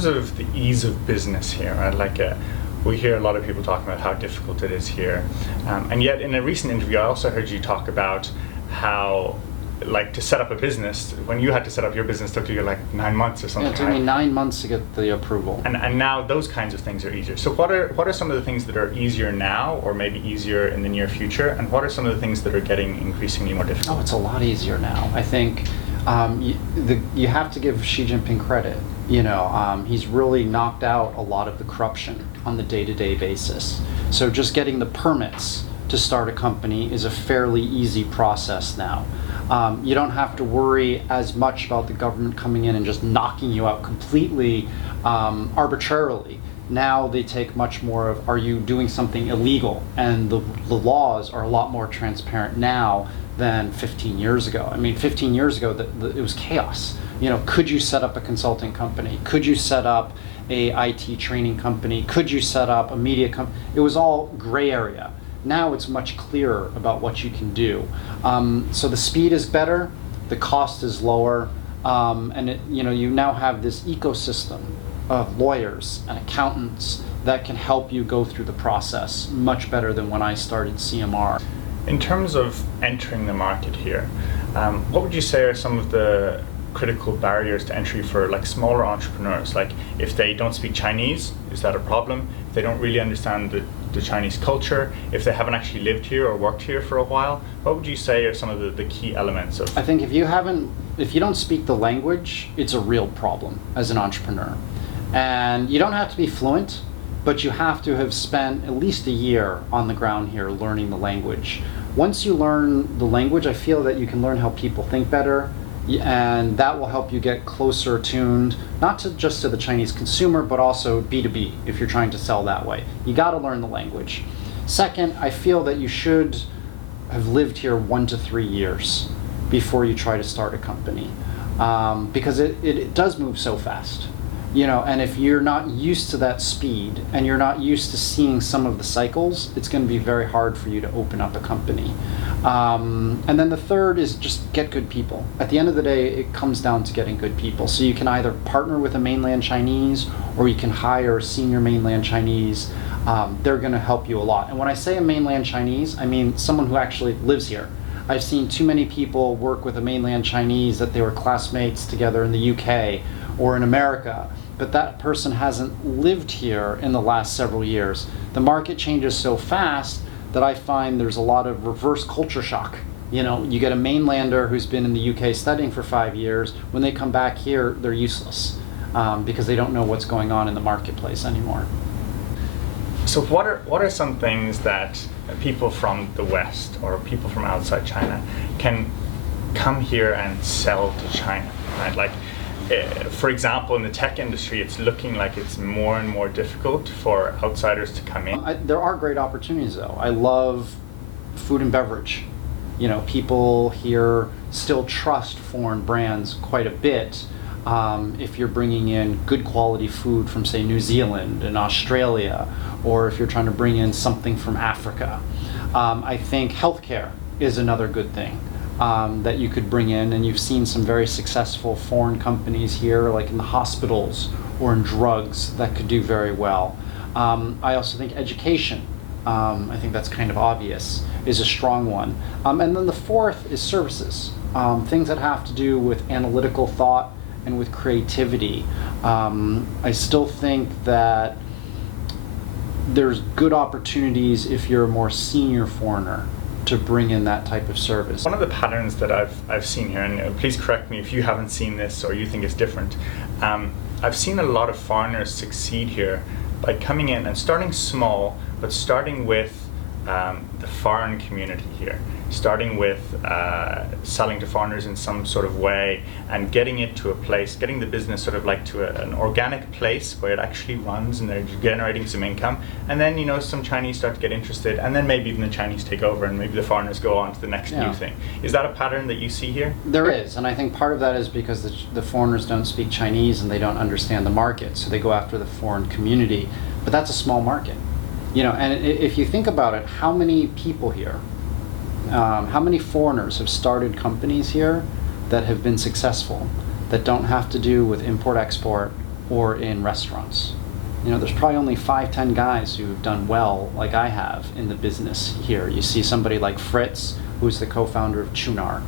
terms of the ease of business here, right? We hear a lot of people talking about how difficult it is here, and yet in a recent interview, I also heard you talk about how, to set up a business, when you had to set up your business, it took you 9 months or something. Yeah, it took me 9 months to get the approval. And now those kinds of things are easier. So what are some of the things that are easier now, or maybe easier in the near future, and what are some of the things that are getting increasingly more difficult? Oh, it's a lot easier now. I think you have to give Xi Jinping credit. He's really knocked out a lot of the corruption on the day-to-day basis. So just getting the permits to start a company is a fairly easy process now. You don't have to worry as much about the government coming in and just knocking you out completely arbitrarily. Now they take much more of, are you doing something illegal? And the laws are a lot more transparent now than 15 years ago. I mean, 15 years ago, it was chaos. Could you set up a consulting company? Could you set up a IT training company? Could you set up a media company? It was all gray area. Now it's much clearer about what you can do. So the speed is better, the cost is lower, and you now have this ecosystem of lawyers and accountants that can help you go through the process much better than when I started CMR. In terms of entering the market here, what would you say are some of the critical barriers to entry for smaller entrepreneurs? If they don't speak Chinese, is that a problem? If they don't really understand the Chinese culture, if they haven't actually lived here or worked here for a while, what would you say are some of the key elements of? I think if you don't speak the language, it's a real problem as an entrepreneur. And you don't have to be fluent, but you have to have spent at least a year on the ground here learning the language. Once you learn the language, I feel that you can learn how people think better, and that will help you get closer tuned, not just to the Chinese consumer, but also B2B, if you're trying to sell that way. You got to learn the language. Second, I feel that you should have lived here 1 to 3 years before you try to start a company, because it does move so fast. And if you're not used to that speed and you're not used to seeing some of the cycles, it's going to be very hard for you to open up a company. And then the third is just get good people. At the end of the day, it comes down to getting good people. So you can either partner with a mainland Chinese or you can hire a senior mainland Chinese. They're going to help you a lot. And when I say a mainland Chinese, I mean someone who actually lives here. I've seen too many people work with a mainland Chinese that they were classmates together in the UK or in America, but that person hasn't lived here in the last several years. The market changes so fast that I find there's a lot of reverse culture shock. You get a mainlander who's been in the UK studying for 5 years. When they come back here, they're useless because they don't know what's going on in the marketplace anymore. So what are some things that people from the West or people from outside China can come here and sell to China, right? For example, in the tech industry, it's looking like it's more and more difficult for outsiders to come in. There are great opportunities, though. I love food and beverage. People here still trust foreign brands quite a bit. If you're bringing in good quality food from, say, New Zealand and Australia, or if you're trying to bring in something from Africa. I think healthcare is another good thing. That you could bring in, and you've seen some very successful foreign companies here, like in the hospitals or in drugs, that could do very well. I also think education, I think that's kind of obvious, is a strong one. And then the fourth is services, things that have to do with analytical thought and with creativity. I still think that there's good opportunities if you're a more senior foreigner to bring in that type of service. One of the patterns that I've seen here, and please correct me if you haven't seen this or you think it's different, I've seen a lot of foreigners succeed here by coming in and starting small, but starting with the foreign community here, starting with selling to foreigners in some sort of way and getting it to a place, getting the business sort of to an organic place where it actually runs and they're generating some income. And then, some Chinese start to get interested, and then maybe even the Chinese take over and maybe the foreigners go on to the next new thing. Is that a pattern that you see here? There is, and I think part of that is because the foreigners don't speak Chinese and they don't understand the market, so they go after the foreign community. But that's a small market. And if you think about it, how many people here, how many foreigners have started companies here that have been successful, that don't have to do with import-export, or in restaurants. There's probably only 5-10 guys who've done well like I have in the business here. You see somebody like Fritz, who's the co-founder of Chunar,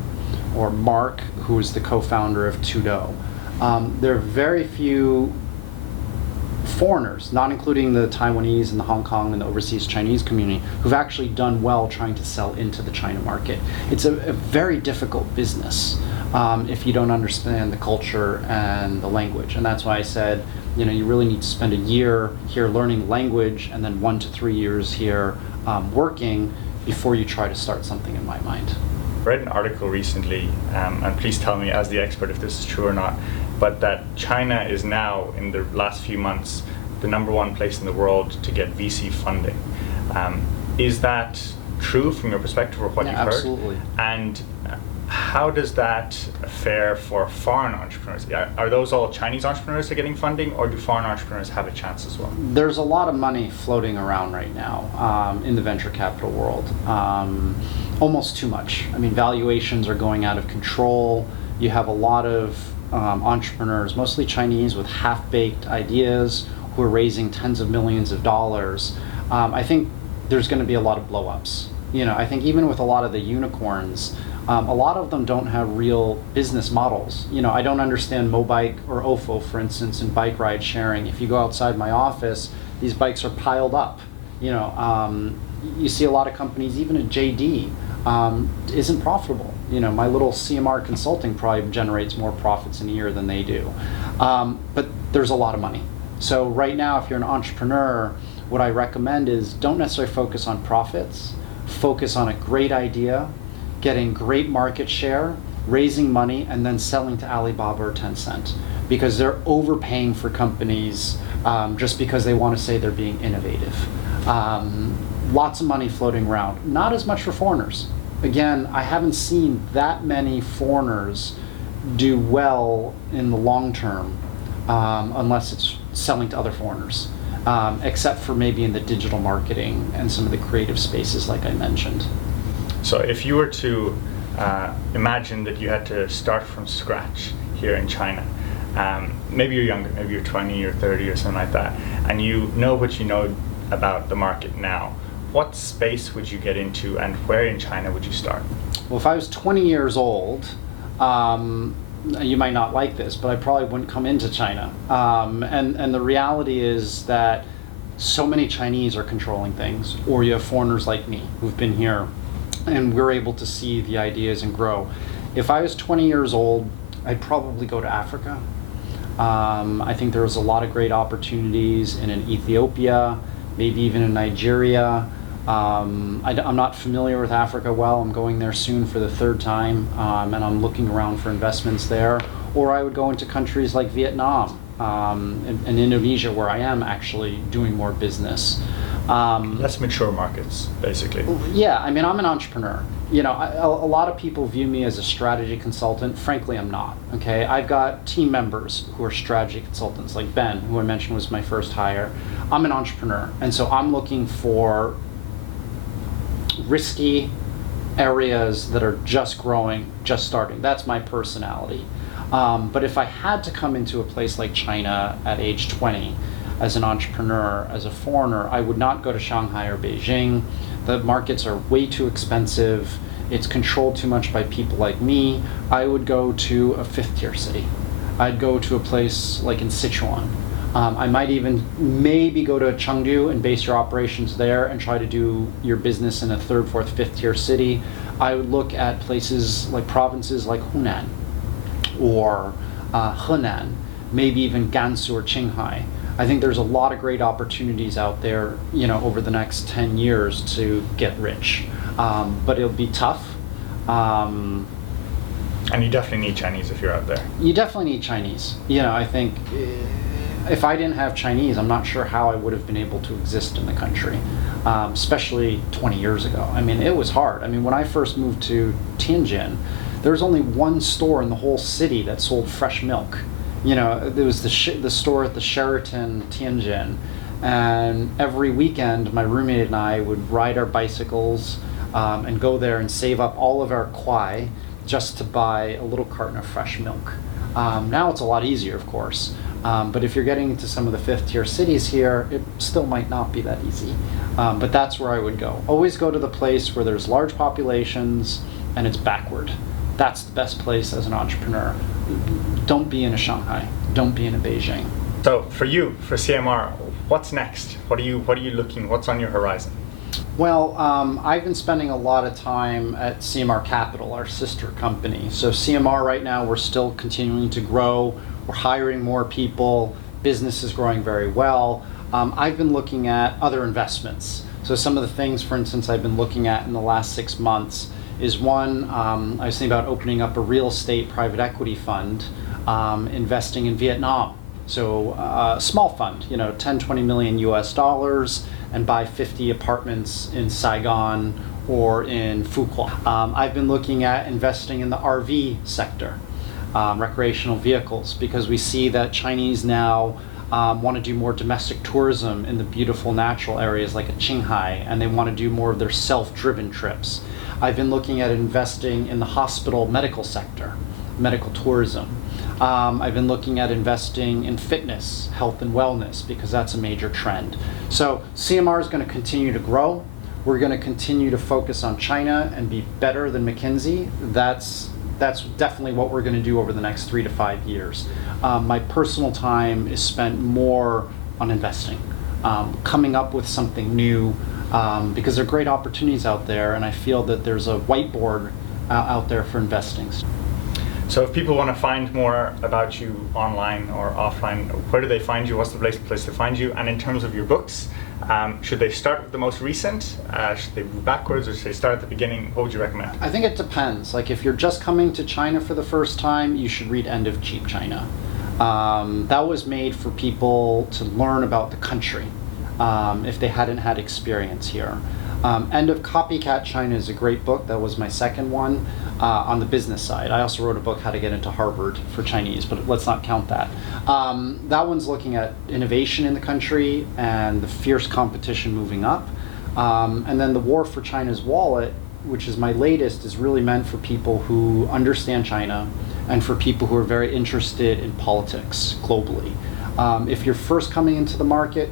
or Mark, who is the co-founder of Tudo. There are very few foreigners, not including the Taiwanese and the Hong Kong and the overseas Chinese community, who've actually done well trying to sell into the China market. It's a very difficult business if you don't understand the culture and the language. And that's why I said, you really need to spend a year here learning language and then 1 to 3 years here working before you try to start something, in my mind. I read an article recently, and please tell me as the expert if this is true or not, but that China is now, in the last few months, the #1 place in the world to get VC funding. Is that true from your perspective or what you've heard? Absolutely. And how does that fare for foreign entrepreneurs? Are those all Chinese entrepreneurs that are getting funding, or do foreign entrepreneurs have a chance as well? There's a lot of money floating around right now in the venture capital world. Almost too much. Valuations are going out of control. You have a lot of entrepreneurs, mostly Chinese, with half-baked ideas who are raising tens of millions of dollars. I think there's going to be a lot of blow-ups. I think even with a lot of the unicorns, a lot of them don't have real business models. I don't understand Mobike or Ofo, for instance, in bike ride sharing. If you go outside my office, these bikes are piled up. You see a lot of companies, even at JD, isn't profitable. My little CMR consulting probably generates more profits in a year than they do. But there's a lot of money. So right now, if you're an entrepreneur, what I recommend is don't necessarily focus on profits. Focus on a great idea, getting great market share, raising money, and then selling to Alibaba or Tencent, because they're overpaying for companies just because they want to say they're being innovative. Lots of money floating around, not as much for foreigners. Again, I haven't seen that many foreigners do well in the long term unless it's selling to other foreigners, except for maybe in the digital marketing and some of the creative spaces like I mentioned. So if you were to imagine that you had to start from scratch here in China, maybe you're younger, maybe you're 20 or 30 or something like that, and you know what you know about the market now, what space would you get into and where in China would you start? Well, if I was 20 years old, you might not like this, but I probably wouldn't come into China. And the reality is that so many Chinese are controlling things, or you have foreigners like me who've been here and we're able to see the ideas and grow. If I was 20 years old, I'd probably go to Africa. I think there's a lot of great opportunities in Ethiopia, maybe even in Nigeria. I'm not familiar with Africa well. I'm going there soon for the 3rd time, and I'm looking around for investments there. Or I would go into countries like Vietnam and Indonesia, where I am actually doing more business. Less mature markets, basically. Yeah, I'm an entrepreneur. A lot of people view me as a strategy consultant. Frankly, I'm not. Okay, I've got team members who are strategy consultants, like Ben, who I mentioned was my first hire. I'm an entrepreneur, and so I'm looking for risky areas that are just growing, just starting. That's my personality. But if I had to come into a place like China at age 20 as an entrepreneur, as a foreigner, I would not go to Shanghai or Beijing. The markets are way too expensive. It's controlled too much by people like me. I would go to a 5th-tier city. I'd go to a place like in Sichuan. I might even maybe go to Chengdu and base your operations there and try to do your business in a 3rd, 4th, 5th-tier city. I would look at places like provinces like Hunan or Henan, maybe even Gansu or Qinghai. I think there's a lot of great opportunities out there, over the next 10 years to get rich. But it'll be tough. And you definitely need Chinese if you're out there. You definitely need Chinese. I think if I didn't have Chinese, I'm not sure how I would have been able to exist in the country, especially 20 years ago. It was hard. When I first moved to Tianjin, there was only one store in the whole city that sold fresh milk. There was the store at the Sheraton Tianjin, and every weekend my roommate and I would ride our bicycles and go there and save up all of our kwai just to buy a little carton of fresh milk. Now it's a lot easier, of course, But if you're getting into some of the fifth-tier cities here, it still might not be that easy. But that's where I would go. Always go to the place where there's large populations and it's backward. That's the best place as an entrepreneur. Don't be in a Shanghai. Don't be in a Beijing. So for you, for CMR, what's next? What are you looking? What's on your horizon? Well, I've been spending a lot of time at CMR Capital, our sister company. So CMR right now, we're still continuing to grow. We're hiring more people. Business is growing very well. I've been looking at other investments. So some of the things, for instance, I've been looking at in the last 6 months is one, I was thinking about opening up a real estate private equity fund, investing in Vietnam. So a small fund, 10, 20 million US dollars, and buy 50 apartments in Saigon or in Phu Quoc. I've been looking at investing in the RV sector, recreational vehicles, because we see that Chinese now want to do more domestic tourism in the beautiful natural areas like at Qinghai, and they want to do more of their self-driven trips. I've been looking at investing in the hospital medical sector, medical tourism. I've been looking at investing in fitness, health and wellness, because that's a major trend. So CMR is going to continue to grow. We're going to continue to focus on China and be better than McKinsey. That's definitely what we're going to do over the next 3 to 5 years. My personal time is spent more on investing, coming up with something new, because there are great opportunities out there, and I feel that there's a whiteboard out there for investing. So if people want to find more about you online or offline, where do they find you? What's the place to find you? And in terms of your books, should they start with the most recent? Should they move backwards, or should they start at the beginning? What would you recommend? I think it depends. Like if you're just coming to China for the first time, you should read End of Cheap China. That was made for people to learn about the country if they hadn't had experience here. End of Copycat China is a great book. That was my second one on the business side. I also wrote a book, How to Get into Harvard for Chinese, but let's not count that. That one's looking at innovation in the country and the fierce competition moving up. And then The War for China's Wallet, which is my latest, is really meant for people who understand China and for people who are very interested in politics globally. If you're first coming into the market,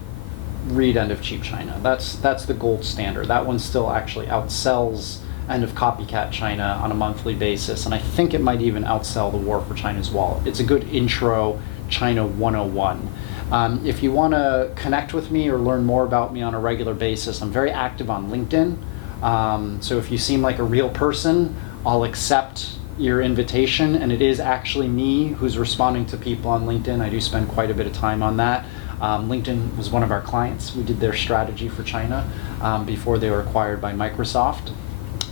read End of Cheap China. That's the gold standard. That one still actually outsells End of Copycat China on a monthly basis, and I think it might even outsell The War for China's Wallet. It's a good intro China 101. If you want to connect with me or learn more about me on a regular basis, I'm very active on LinkedIn. So if you seem like a real person, I'll accept your invitation, and it is actually me who's responding to people on LinkedIn. I do spend quite a bit of time on that. LinkedIn was one of our clients. We did their strategy for China before they were acquired by Microsoft.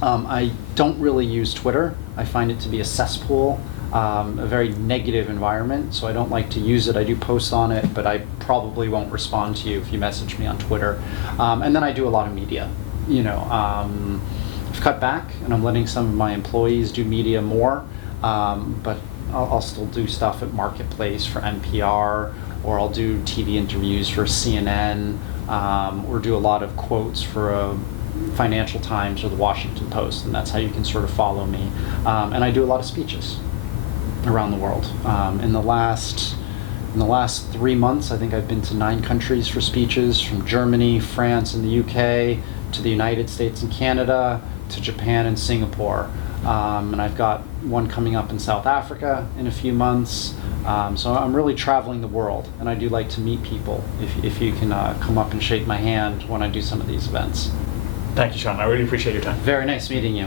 I don't really use Twitter. I find it to be a cesspool, a very negative environment, so I don't like to use it. I do post on it, but I probably won't respond to you if you message me on Twitter. And then I do a lot of media. I've cut back, and I'm letting some of my employees do media more, but I'll still do stuff at Marketplace for NPR, or I'll do TV interviews for CNN, or do a lot of quotes for Financial Times or the Washington Post, and that's how you can sort of follow me. And I do a lot of speeches around the world. In the last 3 months, I think I've been to 9 countries for speeches, from Germany, France, and the UK, to the United States and Canada, to Japan and Singapore. And I've got one coming up in South Africa in a few months. So I'm really traveling the world, and I do like to meet people if you can come up and shake my hand when I do some of these events. Thank you, Shaun. I really appreciate your time. Very nice meeting you.